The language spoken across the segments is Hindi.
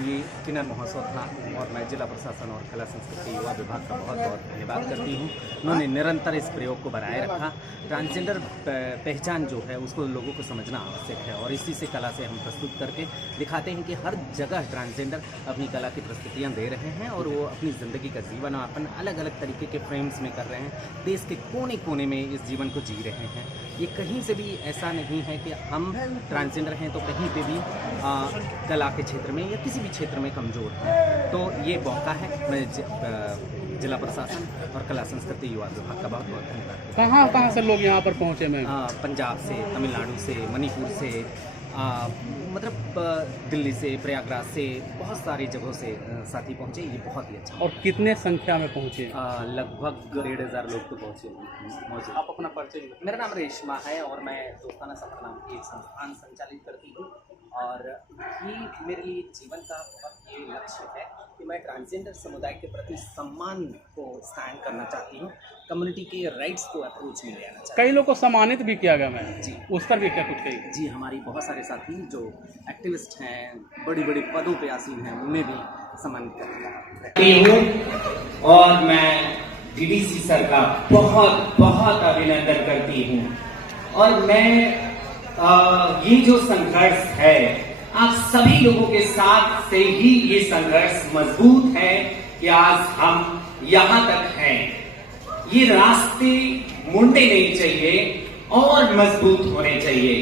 ये किन्नर महोत्सव था और मैं जिला प्रशासन और कला संस्कृति युवा विभाग का बहुत बहुत धन्यवाद करती हूँ। उन्होंने निरंतर इस प्रयोग को बनाए रखा। ट्रांसजेंडर पहचान जो है उसको लोगों को समझना आवश्यक है और इसी से कला से हम प्रस्तुत करके दिखाते हैं कि हर जगह ट्रांसजेंडर अपनी कला की प्रस्तुतियाँ दे रहे हैं और वो अपनी ज़िंदगी का जीवन यापन अलग अलग तरीके के फ्रेम्स में कर रहे हैं। देश के कोने कोने में इस जीवन को जी रहे हैं। ये कहीं से भी ऐसा नहीं है कि हम ट्रांसजेंडर हैं तो कहीं पे भी कला के क्षेत्र में या किसी भी क्षेत्र में कमज़ोर हैं। तो ये मौका है। मैं जिला प्रशासन और कला संस्कृति युवा विभाग का बहुत बहुत धन्यवाद। कहाँ से लोग यहाँ पर पहुँचे मैम? पंजाब से, तमिलनाडु से, मणिपुर से, मतलब दिल्ली से, प्रयागराज से, बहुत सारी जगहों से साथी पहुँचे। ये बहुत ही अच्छा। और कितने संख्या में पहुँचे? लगभग 1500 लोग तो पहुँचे। आप अपना परिचय? मेरा नाम रेशमा है और मैं दोस्ताना सफर नाम की एक संस्थान संचालित करती हूँ और ये मेरे लिए जीवन का बहुत ये लक्ष्य है कि मैं ट्रांसजेंडर समुदाय के प्रति सम्मान को स्टैंड करना चाहती हूँ। कम्युनिटी के राइट्स को अप्रोच में ले आना चाहती हूँ। कई लोग को सम्मानित भी किया गया मैम जी, उस पर भी क्या कुछ कही? जी, हमारी बहुत सारे साथी जो एक्टिविस्ट हैं, बड़ी बड़ी पदों पे आसीन हैं, उन्हें भी सम्मानित करती हूँ। और मैं डीडीसी सर का बहुत बहुत अभिनंदन करती हूँ। और मैं ये जो संघर्ष है आप सभी लोगों के साथ से ही ये संघर्ष मजबूत है कि आज हम यहाँ तक हैं। ये रास्ते मुड़ने नहीं चाहिए और मजबूत होने चाहिए।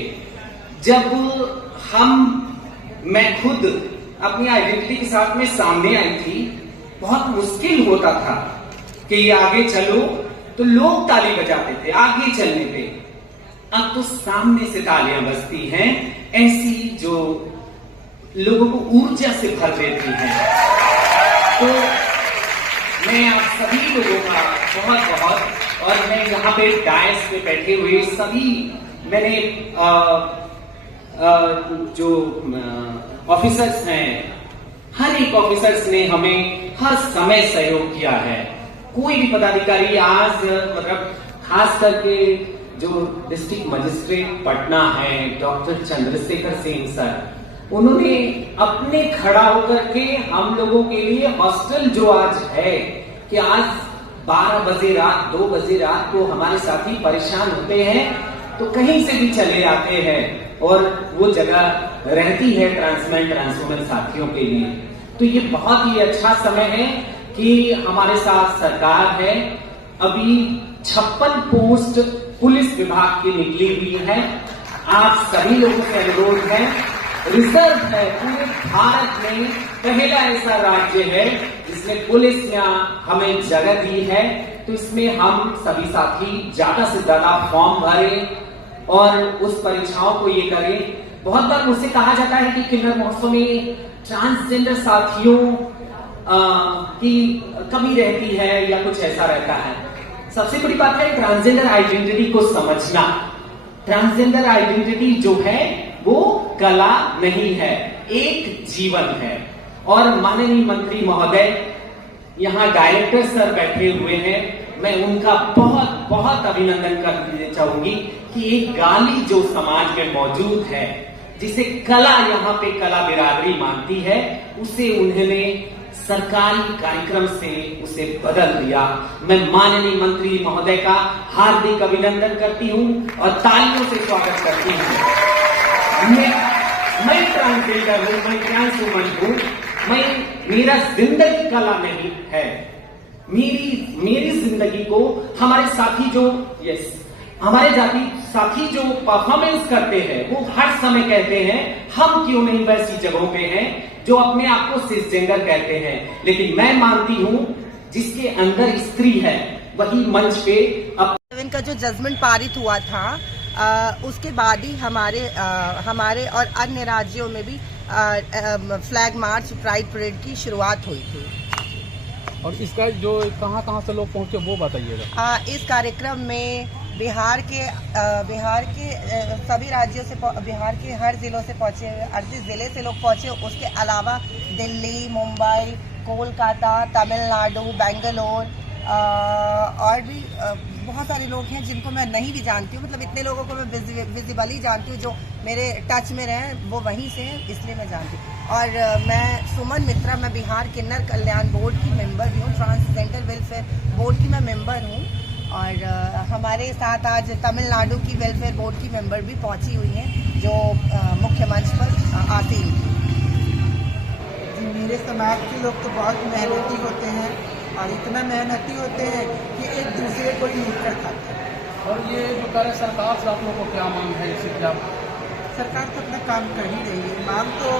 जब मैं खुद अपनी आइडेंटिटी के साथ में सामने आई थी, बहुत मुश्किल होता था कि आगे चलो तो लोग ताली बजाते थे आगे चलने पे। अब तो सामने से तालियां बजती हैं, ऐसी जो लोगों को ऊर्जा से भर देती हैं। तो मैं आप सभी लोगों का बहुत बहुत, और मैं यहाँ पे डायस पे बैठे हुए सभी, मैंने जो ऑफिसर्स हैं, हर एक ऑफिसर्स ने हमें हर समय सहयोग किया है। कोई भी पदाधिकारी आज मतलब खास करके जो डिस्ट्रिक्ट मजिस्ट्रेट पटना है डॉक्टर चंद्रशेखर सिंह सर, उन्होंने अपने खड़ा होकर के हम लोगों के लिए हॉस्टल जो आज है कि आज 12 बजे रात 2 बजे रात को हमारे साथी परेशान होते हैं तो कहीं से भी चले आते हैं और वो जगह रहती है ट्रांसवुमेन साथियों के लिए। तो ये बहुत ही अच्छा समय है कि हमारे साथ सरकार है। अभी 56 पोस्ट पुलिस विभाग की निकली हुई है। आप सभी लोगों से अनुरोध है, रिजर्व है, पूरे भारत में पहला ऐसा राज्य है जिसने पुलिस में हमें जगह दी है। तो इसमें हम सभी साथी ज्यादा से ज्यादा फॉर्म भरें और उस परीक्षाओं को ये करें। बहुत बार मुझसे कहा जाता है कि किन्नर महोत्सव में ट्रांसजेंडर साथियों की कमी रहती है या कुछ ऐसा रहता है। सबसे बड़ी बात है ट्रांसजेंडर आइडेंटिटी को समझना। ट्रांसजेंडर आइडेंटिटी जो है वो कला नहीं है, एक जीवन है। और माननीय मंत्री महोदय, यहाँ डायरेक्टर सर बैठे हुए हैं, मैं उनका बहुत बहुत अभिनंदन करना चाहूंगी कि एक गाली जो समाज में मौजूद है, जिसे कला यहाँ पे कला बिरादरी मानती है, उसे उन्होंने सरकारी कार्यक्रम से उसे बदल दिया। मैं माननीय मंत्री महोदय का हार्दिक अभिनंदन करती हूँ और तालियों से स्वागत करती हूँ। मैं ट्रांसजेंडर हूँ, मैं ट्रांसवुमन हूँ, मेरा जिंदगी कला नहीं है। मेरी जिंदगी को हमारे साथी जो हमारे जाति साथी जो परफॉर्मेंस करते हैं वो हर समय कहते हैं हम क्यों नहीं वैसी जगहों पे हैं जो अपने आप को सिसजेंडर कहते हैं। लेकिन मैं मानती हूँ जिसके अंदर स्त्री है वही मंच पे इनका जो जजमेंट पारित हुआ था उसके बाद ही हमारे और अन्य राज्यों में भी फ्लैग मार्च प्राइड परेड की शुरुआत हुई थी। और इसका जो कहाँ से लोग पहुँचे वो बताइएगा। इस कार्यक्रम में बिहार के सभी राज्यों से, बिहार के हर जिलों से पहुंचे, 38 जिले से लोग पहुंचे। उसके अलावा दिल्ली, मुंबई, कोलकाता, तमिलनाडु, बेंगलोर और भी बहुत सारे लोग हैं जिनको मैं नहीं भी जानती हूँ। मतलब इतने लोगों को मैं विजिबली जानती हूँ जो मेरे टच में रहे, वो वहीं से हैं, इसलिए मैं जानती हूँ। और मैं सुमन मित्रा, मैं बिहार किन्नर कल्याण बोर्ड की मेंबर भी हूँ, ट्रांसजेंडर वेलफेयर बोर्ड की मैं मेंबर हूँ। और हमारे साथ आज तमिलनाडु की वेलफेयर बोर्ड की मेंबर भी पहुंची हुई हैं, जो मुख्य मंच पर आसीन। मेरे समाज के लोग तो बहुत मेहनती होते हैं और इतना मेहनती होते हैं कि एक दूसरे को लूट कर खाते हैं। और ये जो करे सरकार से आप लोगों को क्या मांग है, इससे क्या? सरकार तो अपना काम कर ही रही है। मांग तो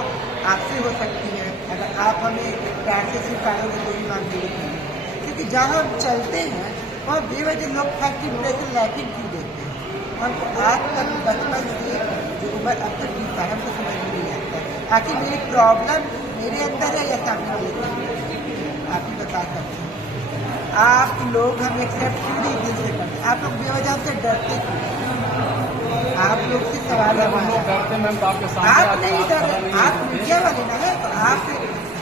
आपसे हो सकती है, अगर आप हमें प्यार से स्वीकारोगे तो ही मांग पूरी करेंगे। क्योंकि जहाँ हम चलते हैं वहाँ बेवजह लोग फर्स्ट इंप्रेशन लैकिंग क्यों देते हैं। हमको आज तक बचपन से जो उम्र अब तक बीता है हमको समझ में नहीं आता है आखिर मेरी प्रॉब्लम मेरे अंदर है या सामने वाले को। आप ही बता सकते हैं। आप लोग हम एक्सेप्ट क्यों नहीं दिल से करते, आप लोग बेवजह से डरते क्यों? आप लोग से सवाल डरते मैम तो आपके सामने आप नहीं डरते, आप मीडिया वाले ना है तो आप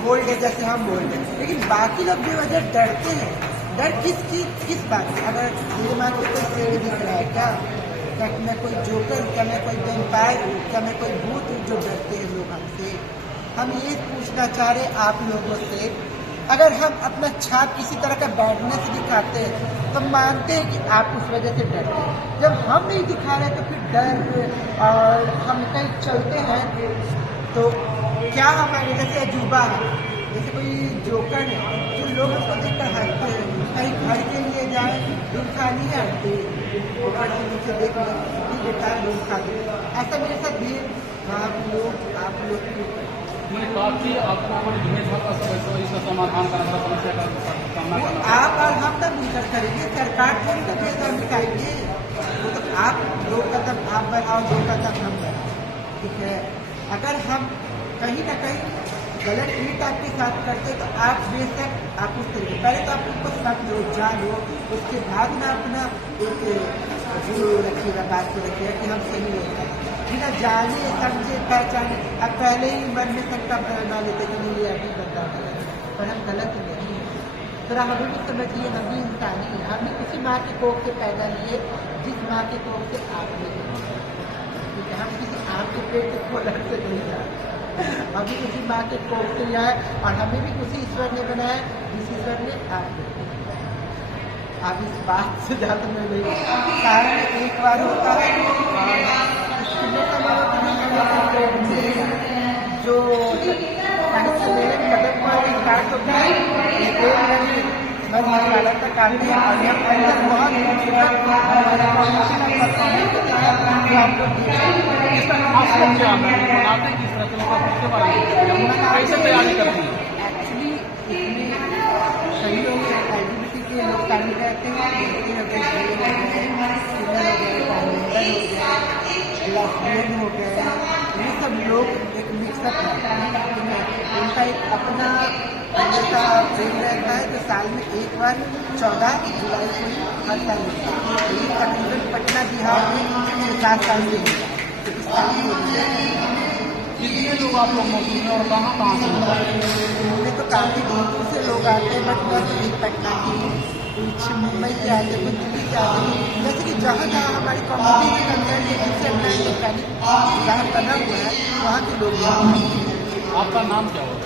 बोल्ड है जैसे हम बोल्ड है, लेकिन बाकी लोग बेवजह डरते हैं। डर किस बात से? अगर मेरे मान को कोई पेड़ दिख रहा है क्या मैं कोई जोकर, क्या मैं कोई वेम्पायर हूँ, क्या मैं कोई भूत हूँ जो डरते हैं लोग हमसे? हम ये पूछना चाह रहे आप लोगों से, अगर हम अपना छाप किसी तरह का बैडनेस दिखाते हैं तो मानते हैं कि आप उस वजह से डरते हैं। जब हम नहीं दिखा रहे तो फिर डर और हम कहीं चलते हैं तो क्या हमारे जैसे अजूबा है, जैसे कोई जोकर है जो लोग उसको देखकर हंसते हैं, कहीं घर के लिए जाए दूध खानी है ऊपर से नीचे देख लें बेटा दूध खा दे, ऐसा मेरे साथ भी आप लोग मैंने काफी आपको इसका समाधान करना, समस्या का सामना करना। आप और हम तब मिलकर करेंगे, सरकार थोड़ी ना पैसा मिटाएंगे। वो तो आप दो कदम आप बढ़ाओ, दो कदम हम बढ़ाओ, ठीक है। अगर हम कहीं ना कहीं गलत ट्रीट आपके साथ करते तो आप बेशक आप उस तरीके पहले तो आप उनको समझो जानो, उसके बाद में अपना एक जो रखिएगा बात को रखिएगा कि हम सही होता है बिना जाने समझे पहचाने। अब पहले ही मन में शंका बना लेते कि नहीं ये अभी बंदा गलत है, पर हम गलत नहीं है। थोड़ा हमें भी समझिए, हम भी इंसान ही हैं, हम भी उसी माँ के कोख से पैदा लिए जिस माँ के कोख से आप नहीं, ठीक है। हम किसी आपके पेट से खोलने से नहीं जाए, हम भी उसी माँ के कोख से आए और हमें भी उसी ईश्वर ने बनाया जिस ईश्वर ने आप अब इस बात से ज़्यादा मैं नहीं, कारण एक बार होता है जो कदम पर स्टार्ट होता है वाला तक आते हैं और हम अंदर कैसे तैयारी करती है? एक्चुअली इसमें सही लोग LGBT के लोग शामिल रहते हैं, लेस्बियन हो गए, ये सब लोग एक मिक्सअप है, उनका एक अपना हमेशा प्रेम रहता है जो साल में एक बार 14 जुलाई को ही हर साल होता है। ये तकरीबन पटना बिहार में 6-7 साल से होता है, तो इस साल कितने लोग आप लोग मौजूद हैं और कहाँ से होता है? मुझे तो काफ़ी दूर से लोग आते हैं, बट बस एक पटना की, कुछ मुंबई से आते हैं, कुछ दिल्ली से आते हैं। जैसे कि जहाँ जहाँ हमारी कम्युनिटी के अंदर ये जिससे अपना जहाँ बना हुआ है वहाँ के लोग आपका नाम क्या होगा?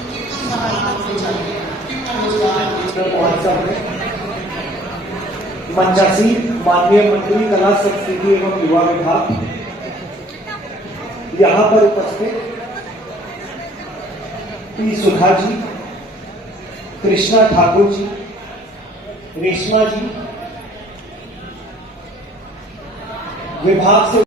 मंचासीन माननीय मंत्री कला संस्कृति एवं युवा विभाग यहाँ पर उपस्थित पी सुधा जी, कृष्णा ठाकुर जी, रेशमा जी, विभाग से